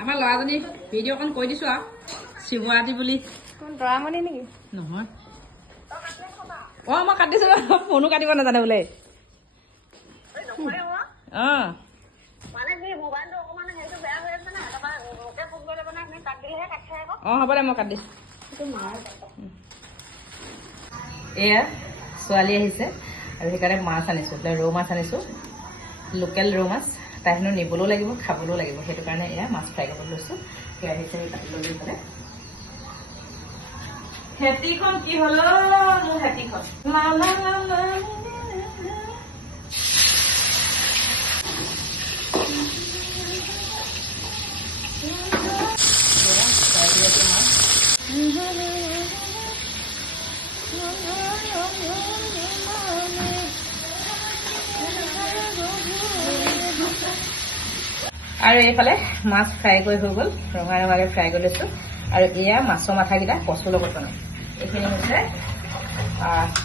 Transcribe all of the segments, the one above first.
আমাৰ ল'ৰাজনী ভিডিঅ' অকণ কৈ দিছোঁ আৰু শিৱৰাত্ৰি বুলি দৰামণি নেকি নহয় মই কাটিছোঁ ফোনো কাটিব নাজানে বোলে হ'ব দে মই কাটি দিছোঁ এয়া ছোৱালী আহিছে আৰু সেইকাৰণে মাছ আনিছোঁ ৰৌ মাছ আনিছোঁ লোকেল ৰৌ মাছ তাই হেনো নিবলৈও লাগিব খাবলৈও লাগিব সেইটো কাৰণে এয়া মাছ ফ্ৰাই কৰিবলৈ লৈছোঁ কেৰাহী চেৰাহী কাটি লৈ পেলাই হেতিখন কি হ'ল মোৰ হেতিখন আৰু এইফালে মাছ ফ্ৰাই কৰি হৈ গ'ল ৰঙা ৰঙাকৈ ফ্ৰাই কৰি লৈছোঁ আৰু এয়া মাছৰ মাথাকেইটা কচুৰ লগত বনাম এইখিনি হৈছে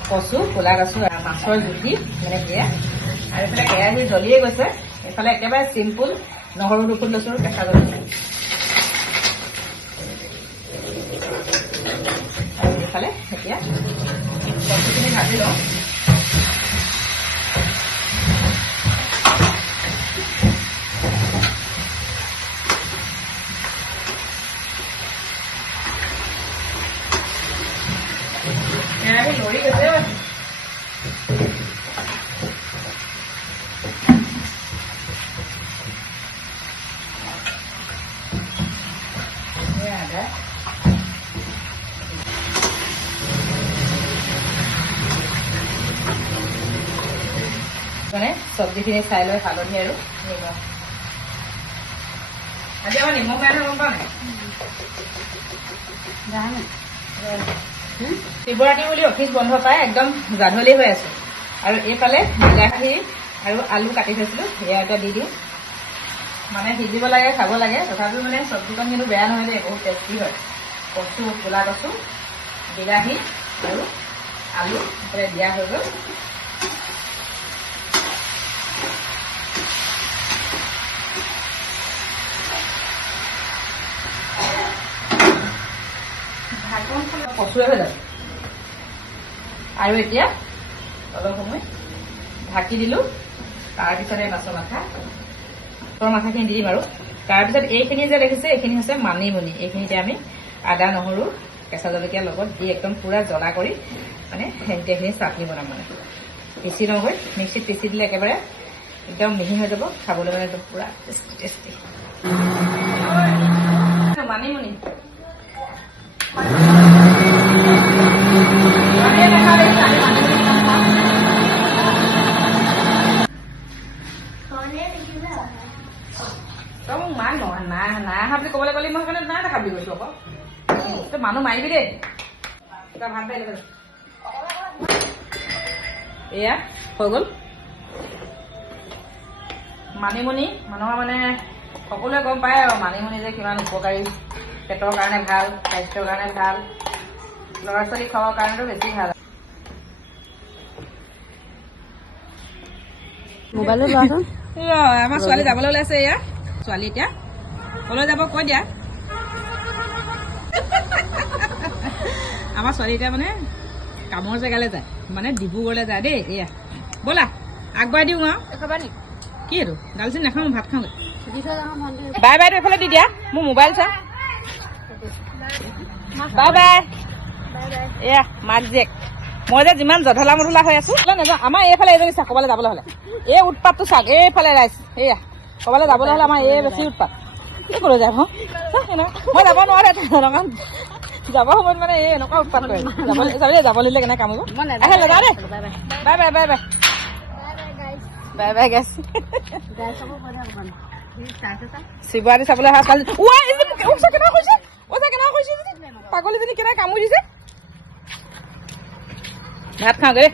কচু ক'লা কচু মাছৰ জুতি মানে এয়া আৰু এইফালে কেৰাহী জ্বলিয়ে গৈছে এইফালে একেবাৰে চিম্পুল নহৰু দুফুট লৈছোঁ কেঁচা জলকীয়া আৰু এইফালে এতিয়া কচুখিনি ভাজি লওঁ কেৰাহী লৰি গৈছে মানে চব্জিখিনি চাই লৈ হালধি আৰু নিমখ আজি আমাৰ নিমখ বেয়া গম পাওঁ নাই শিৱৰাত্ৰি বুলি অফিচ বন্ধ পাই একদম গাধলি হৈ আছে আৰু এইফালে বিলাহী আৰু আলু কাটি থৈছিলোঁ সেয়া এটা দি দিওঁ মানে সিজিব লাগে খাব লাগে তথাপিও মানে চব্জিখন কিন্তু বেয়া নহয় দেই বহুত টেষ্টি হয় কচু ক'লা কচু বিলাহী আৰু আলু এইফালে দিয়া হৈ গ'ল কচুৱে হৈ যাব আৰু এতিয়া অলপ সময় ঢাকি দিলোঁ তাৰপিছতে মাছৰ মাথাখিনি দি দিম আৰু তাৰপিছত এইখিনি যে দেখিছে এইখিনি হৈছে মানিমুনি এইখিনিতে আমি আদা নহৰু কেঁচা জলকীয়াৰ লগত দি একদম পূৰা জ্বলা কৰি মানে সেইখিনি চাটনি বনাম মানে পিচি লওঁগৈ মিক্সিত পিচি দিলে একেবাৰে একদম মিহি হৈ যাব খাবলৈ মানে একদম পূৰা টেষ্টি টেষ্টি মানিমুনি তই মোক মাৰ নাই অহা বুলি ক'বলৈ গ'লে মই সেইকাৰণে নাই দেখা বুলি কৈছোঁ আকৌ তই মানুহ মাৰিবি দেই তই ভাল পাই ল'ব এয়া হৈ গ'ল মানিমুনি মানুহৰ মানে সকলোৱে গম পায় আৰু মানিমুনি যে কিমান উপকাৰী পেটৰ কাৰণে ভাল স্বাস্থ্যৰ কাৰণে ভাল ল'ৰা ছোৱালী খোৱাৰ কাৰণেতো বেছি ভাল মোবাইলত লোৱাচোন আমাৰ ছোৱালী যাবলৈ ওলাইছে এয়া ছোৱালী এতিয়া ক'লৈ যাব কৈ দিয়া আমাৰ ছোৱালী এতিয়া মানে কামৰ জেগালৈ যায় মানে ডিব্ৰুগড়লৈ যায় দেই এয়া ব'লা আগবঢ়াই দিওঁ আৰু খাবা নেকি কি এইটো দালচিনি নাখাওঁ ভাত খাওঁগৈ বাই বাইটো এইফালে দি দিয়া মোৰ মোবাইল চা বাই বাই এয়া মাক জীয়েক মই যে যিমান জধলা মধলা হৈ আছো নাযাওঁ আমাৰ এইফালে এজনী চা ক'ৰবালৈ যাবলৈ হ'লে এই উৎপাতটো চাওক এইফালে ৰাইজ এয়া ক'ৰবালৈ যাবলৈ হ'লে আমাৰ এই বেছি উৎপাত কি ক'লৈ যায় মই যাব নোৱাৰে কাৰণ যাব সময়ত মানে এই এনেকুৱা উৎপাত কৰে যাব দিলে কেনেকৈ কামিব আহে নাযাওঁ দেই bye bye bye bye bye bye গাইছ শিৱৰাত্ৰি চাবলৈ অহা ছোৱালী কেনেকুৱা হৈছে পাগলীজনী কেনেকৈ কামুৰি দিছে ভাত খাওঁগৈ